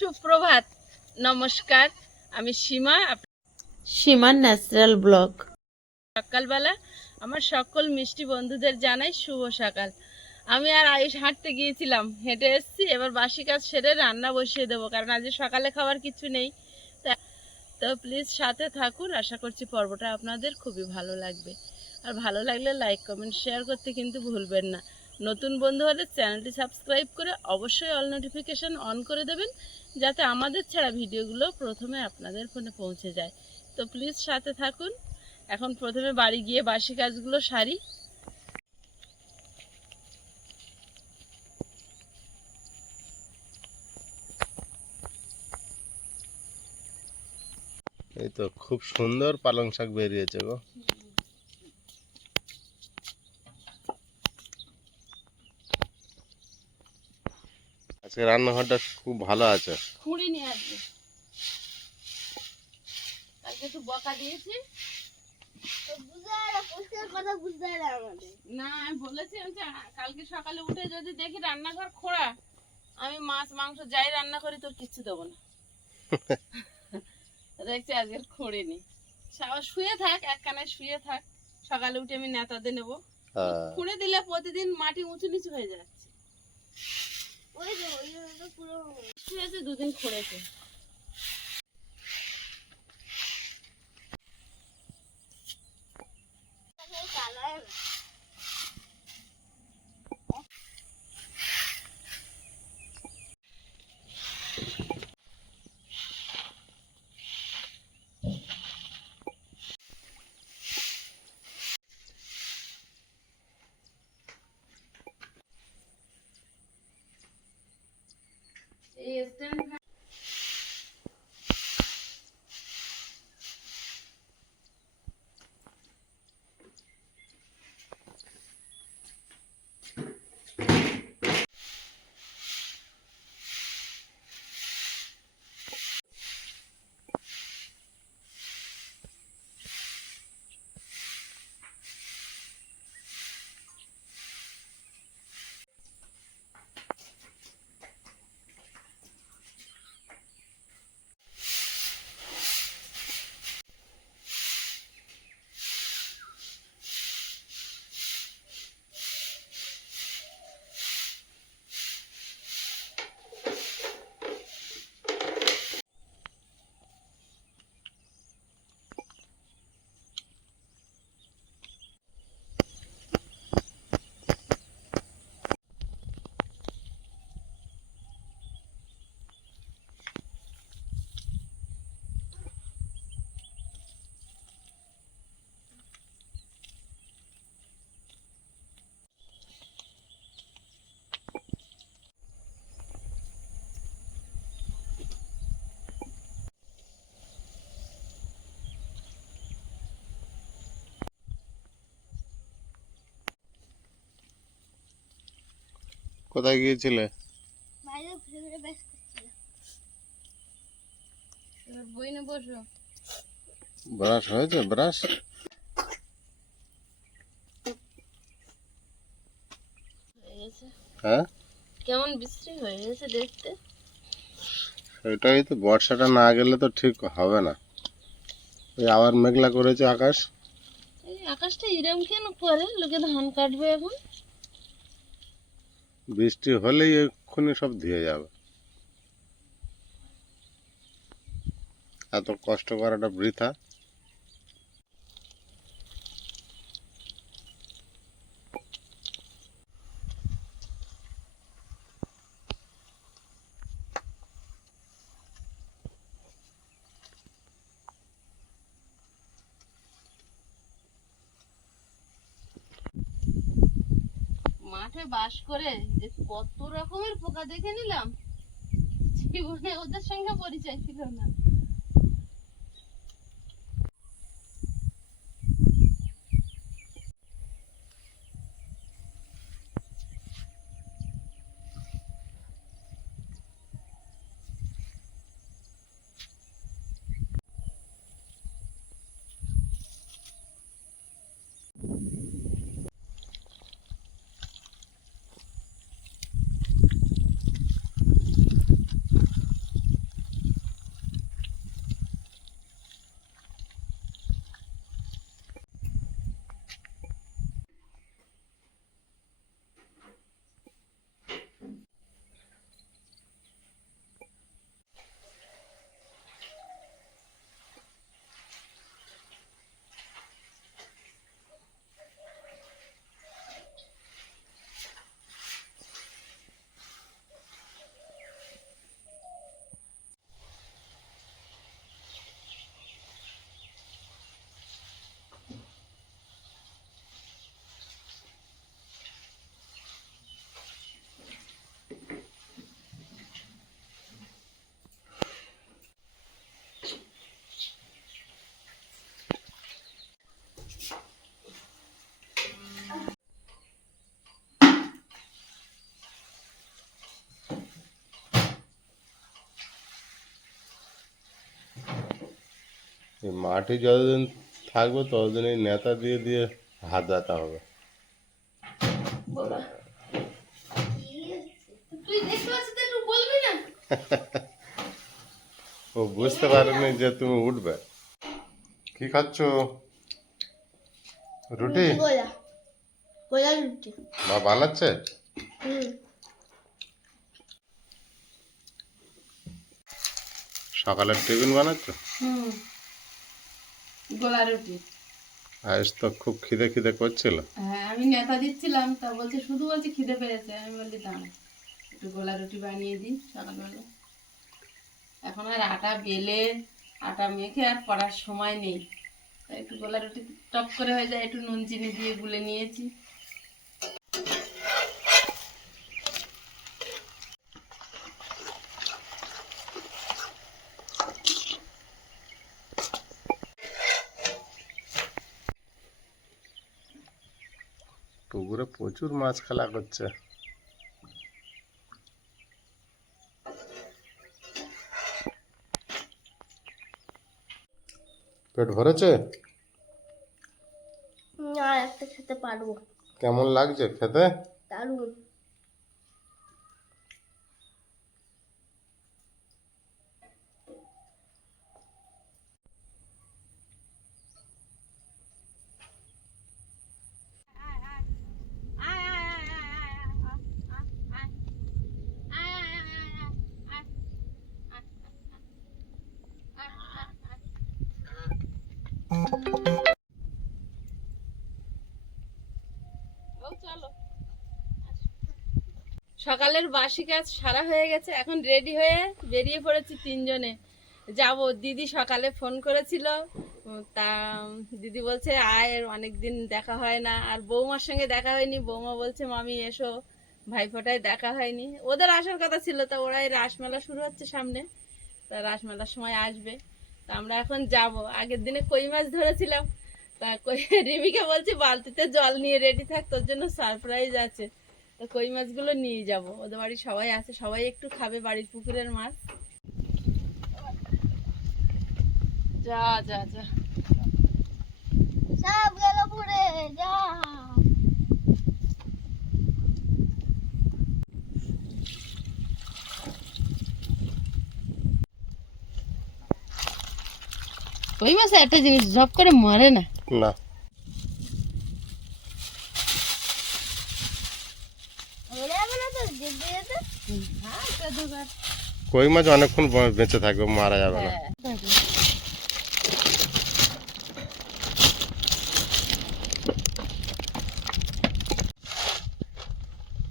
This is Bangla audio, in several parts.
সুপ্রভাত, নমস্কার। আমি সীমার ন্যাচারাল ব্লগ। সকালবেলা আমার সকল মিষ্টি বন্ধুদের জানাই শুভ সকাল। আমি আর আয়ুষ হাঁটতে গিয়েছিলাম, হেঁটে এসেছি। এবার বাসি কাজ সেরে রান্না বসিয়ে দেবো, কারণ আজ সকালে খাওয়ার কিছু নেই। তো প্লিজ সাথে থাকুন, আশা করছি পর্বটা আপনাদের খুবই ভালো লাগবে। আর ভালো লাগলে লাইক কমেন্ট শেয়ার করতে কিন্তু ভুলবেন না। নতুন বন্ধু হলে চ্যানেলটি সাবস্ক্রাইব করে অবশ্যই অল নোটিফিকেশান অন করে দেবেন, যাতে আমাদের ছাড়া ভিডিওগুলো প্রথমে আপনাদের ফোনে পৌঁছে যায়। তো প্লিজ সাথে থাকুন। এখন প্রথমে বাড়ি গিয়ে বাসি কাজগুলো সারি। এই তো খুব সুন্দর পালং শাক বেরিয়েছে গো। আজকে রান্নাঘরটা খুব ভালো আছে। খুঁড়ি নিয়ে আসবে, কালকে একটু বকা দিয়েছি না, আমি বলেছি কালকে সকালে উঠে যদি দেখি রান্নাঘর খোঁড়া, আমি মাছ মাংস যাই রান্না করি তোর কিচ্ছু দেবো না। দেখছি আজকের খুঁড়িনি। শুয়ে থাক, এক কানায় শুয়ে থাক, সকালে উঠে আমি নেতা দিয়ে নেবো। খুঁড়ে দিলে প্রতিদিন মাটি উঁচু নিচু হয়ে যাচ্ছে। শুয়েছে, দুদিন খুঁড়েছে। এই স্ট্যান্ড কোথায় গিয়েছিলে? বই না বসো। ব্রাশ হয়েছে? ব্রাশ হ্যাঁ, কেমন বিশ্রী হয়ে গেছে দেখতে। সেটাই তো, বর্ষাটা না গেলে তো ঠিক হবে না। এই আবার মেঘলা করেছে আকাশ। এই আকাশটা ইরম কেন করে? লোকে ধান কাটবে এখন। বৃষ্টি হলেই এক্ষুনি সব ধুয়ে যাবে। এত কষ্ট করাটা বৃথা। মাঠে বাস করে যে কত রকমের পোকা দেখে নিলাম, জীবনে ওদের সঙ্গে পরিচয় ছিল না। এই মাটি যতদিন থাকবে ততদিন এই নেতা দিয়ে দিয়ে হাত ব্যথা হবে। তুই দেখতে পাচ্ছিস তো, একটু বলবি না? ও বুঝতে পারেনি যে তুমি উঠবে। কি খাচ্ছ? রুটি? গোলা গোলা রুটি। মা বানাচ্ছে? সকালের টিফিন বানাচ্ছ? গোলা রুটি। আজ তো খুব খিদে খিদে করছিল। হ্যাঁ, আমি নেতা দিচ্ছিলাম, তা বলছে শুধু বলছে খিদে পেয়েছে। আমি বললি দাঁড়া একটু গোলা রুটি বানিয়ে দিই সকালবেলা। এখন আর আটা বেলে আটা মেখে আর করার সময় নেই, তাই একটু গোলা রুটি টপ করে হয়ে যায়, একটু নুন চিনি দিয়ে গুলে নিয়েছি। পুকুরে প্রচুর মাছ খেলা করছে। পেট ভরেছে? না, একটা খেতে পারবো। কেমন লাগছে খেতে? দারুণ। সকালের বাসি কাজ সারা হয়ে গেছে, এখন রেডি হয়ে বেরিয়ে পড়েছি তিনজনে যাব। দিদি সকালে ফোন করেছিল, তা দিদি বলছে আয়, অনেকদিন দেখা হয় না। আর বৌমার সঙ্গে দেখা হয়নি, বৌমা বলছে মামি এসো, ভাইফোঁটায় দেখা হয়নি। ওদের আসার কথা ছিল, তা ওরা এই রাসমেলা শুরু হচ্ছে সামনে, তা রাসমেলার সময় আসবে। তা আমরা এখন যাব। আগের দিনে কই মাছ ধরেছিলাম, তা রিমিকে বলছি বালতিতে জল নিয়ে রেডি থাক, তোর জন্য সারপ্রাইজ আছে। তো কই মাছগুলো নিয়ে যাব, ওদের বাড়ি সবাই আছে, সবাই একটু খাবে বাড়ির পুকুরের মাছ। যা যা যা, সব গেল পুরে যা। কই মাছ একটা জিনিস ঝপ করে মরে না। না, কই মাছ অনেকক্ষণ বেঁচে থাকবে, মারা যাবে না।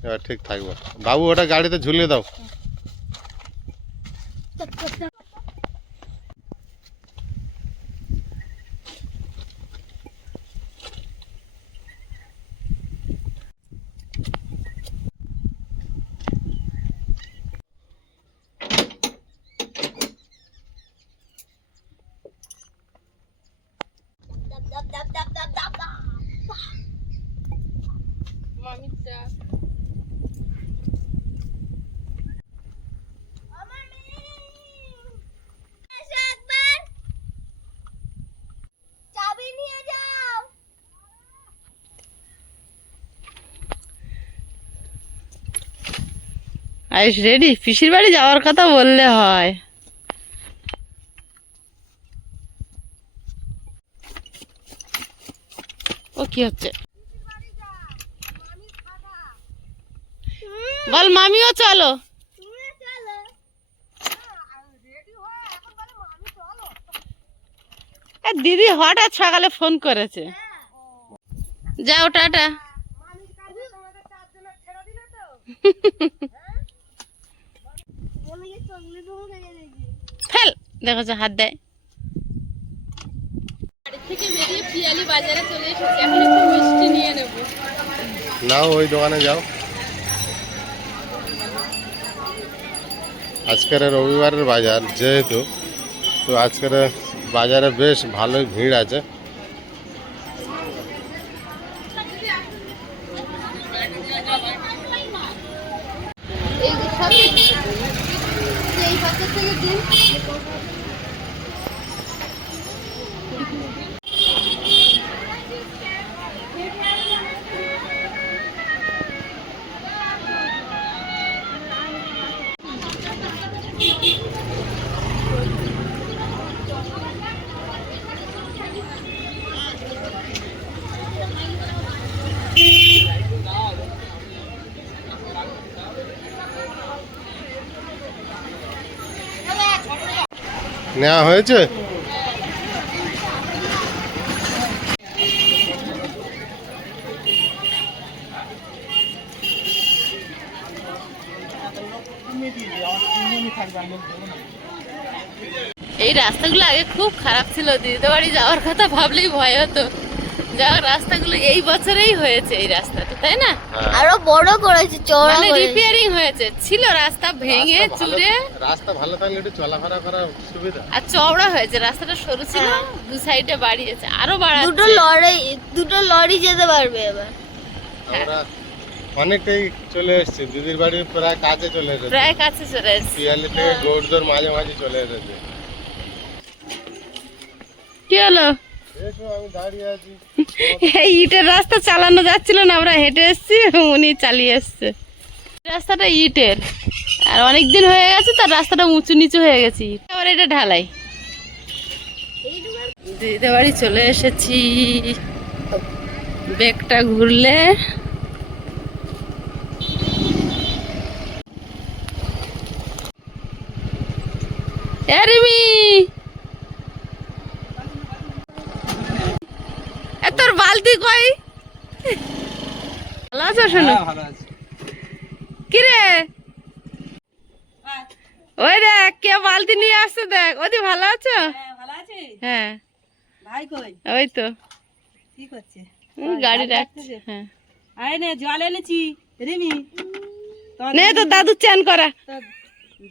এবার ঠিক থাকবে। বাবু ওটা গাড়িতে ঝুলিয়ে দাও। মামির চা। আইস রেডি? পিসির বাড়ি যাওয়ার কথা বললে হয়। ও কি হচ্ছে বল, মামিও চলো। দিদি হঠাৎ সকালে ফোন করেছে। যাও টাটা। ফেল, দেখো হাত দেয়। বাড়ি থেকে বেরিয়ে পিয়ালি বাজারে চলে এসেছি, এখন একটু মিষ্টি নিয়ে নেব। নাও ওই দোকানে যাও। আজকের রবিবারের বাজার যেহেতু, তো আজকের বাজারে বেশ ভালোই ভিড় আছে। নেওয়া হয়েছে? এই রাস্তাগুলো আগে খুব খারাপ ছিল, দিদিদের বাড়ি যাওয়ার কথা ভাবলেই ভয় হতো। যাওয়ার রাস্তাগুলো এই বছরেই হয়েছে এই রাস্তাটা, তাই না? আরো বড় করেছে, চওড়া মানে করেছে। রিপেয়ারিং হয়েছে, ছিল রাস্তা ভেঙে চুরে, রাস্তা ভালো থাকলে একটু চলাফেরা করার সুবিধা। আর চওড়া হয়েছে। রাস্তাটা সরু ছিল, দু সাইডে বাড়িয়েছে, আরো বাড়াচ্ছে। দুটো লরি যেতে পারবে এবার। আমরা অনেকটাই চলে এসেছি, দিদির বাড়ির প্রায় কাছে চলে এসেছি। প্রায় কাছে চলে এসেছে। পিয়ালি থেকে গৌড়দোর মাঝে মাঝে চলে এসেছে। কি হলো? দেখো আমি দাঁড়িয়ে আছি। এই ইটের রাস্তা চালানো যাচ্ছিল না, আমরা হেঁটে এসেছি, উনি চালিয়ে এসছে। রাস্তাটা ইটের, আর অনেকদিন হয়ে গেছে, তার রাস্তাটা উঁচু নিচু হয়ে গেছে। আবার এটা ঢালাই। দিদিদের বাড়ি চলে এসেছি। ব্যাগটা ঘুরলে তোর বালতি কই? ভালো আছো শোনো? কি রে? ওই দেখ কে বালতি নিয়ে আসছে, দেখ। ওদি ভালো আছো? ভালো আছি। হ্যাঁ, ভাই কই? ওই তো কি করছে? গাড়ি রাখছে। হ্যাঁ, আয় নে, জল এনেছি রিমি। তোর নে তো দাদু চান করা। তোর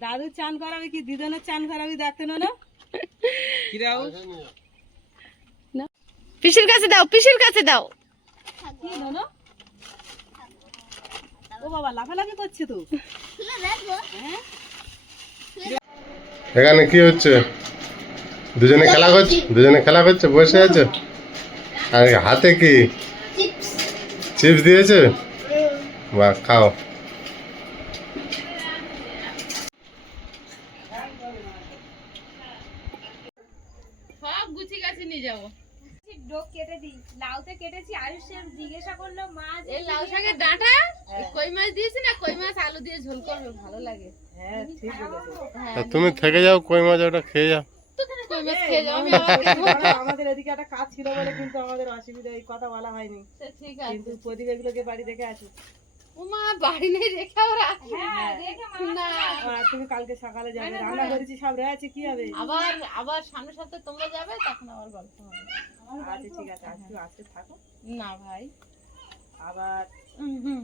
দাদু চান করাবি কি দিদনের চান করাবি দেখতে না? পিসির কাছে দাও, পিসির কাছে দাও। কি না? ও বাবা লাফালাফি করছে তো। হ্যাঁ? এখানে কি হচ্ছে? দুজনে খেলা করছে, দুজনে খেলা করছে, বসে আছে। আর হাতে কি চিপস দিয়েছে? বাহ, খাও। সব গুছি গাছি নিয়ে যাবো। ডোক কেটে দিই, লাউতে কেটেছি। আয়ুষের জিজ্ঞাসা করলো মা যে এই লাউ শাকের ডাঁটা, এই কই মাছ দিয়েছি না, কই মাছ আলু দিয়ে ঝোল করবে, ভালো লাগে। হ্যাঁ ঠিক বলেছো। তা তুমি থেকে যাও, কই মাছ ওটা খেয়ে যাও। কই মাছ খেয়ে যাও, আমি আবার দেখবো। আমাদের এদিকে একটা কাজ ছিল বলে কিন্তু আমাদের অসুবিধা, এই কথা বলা হয়নি। সে ঠিক আছে। কিন্তু প্রদীপ এগুলোকে বাড়ি দেখে আসি। ওমা বাড়ি নেই রেখে আবার আসি? হ্যাঁ দেখে মা না, আর তুমি কালকে সকালে যাবে, রান্না করেছি সব রয়েছে, কি হবে? আবার আবার সামনের সপ্তাহে তোমরা যাবে, তখন আবার গল্প হবে। আচ্ছা ঠিক আছে, আজকে আজকে থাকো। না ভাই, আবার হুম,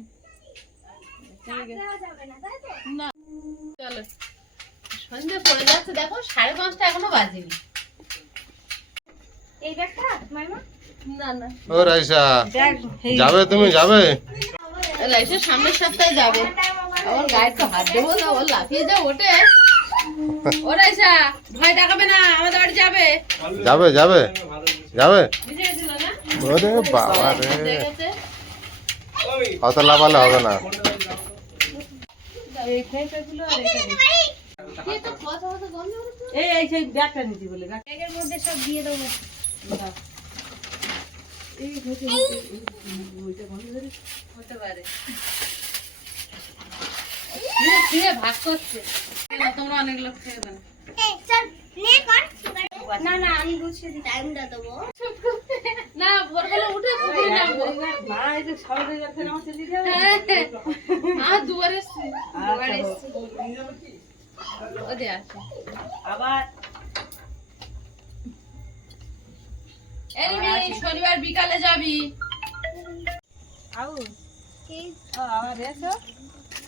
দেওয়া যাবে না, তাই তো? না, চলো। সন্ধ্যে পড়ে যাচ্ছে, দেখো 5:30 এখনো বাজেনি। এই ব্যাগটা মাইমা না না, ও রাইসা, দেখ এই যাবে তুমি? যাবে? রাইসের সামনের সপ্তাহে যাবে। আমার গায়ে তো হাত দেবো না, ও লাফিয়ে যা ওঠে। ও রাইসা, ভয় দেখাবে না, আমাদের বাড়ি যাবে। যাবে যাবে যাবে? বুঝে গেছিল না? ওরে বাবা রে, দেখেছে? অত লাভালে হবে না। এই ফেসগুলো আর এটা দিই। কি তো কথা কথা গন্ধ হচ্ছে? এই সেই ব্যাগটা নিচ্ছি বলে ব্যাগ ব্যাগের মধ্যে সব দিয়ে দেবো। দাও। এই ঘুরতে হতে পারে। খেয়ে ভাগ করছে। তোমরা অনেক লোক খেয়ে না। না না আমি গুছিয়ে দিই। টাইমটা দেবো। না, ভোরবেলা উঠে পুকুরে নামবো। না এই যে সবাই যাচ্ছে না, আমার চলে দিতে হবে। আর দুয়ারে এসছি। দুয়ারে আচ্ছা, এসছি। ওদের আছে। আবার এই রে, শনিবার বিকালে যাবি। আউ আবার এসো।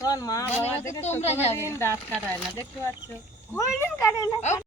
তোর মা বাবা মানে দেখে তোমরা তোমরা যাবে। দাঁত কাটায় না, দেখতে পাচ্ছ? কোনদিন কাটে না।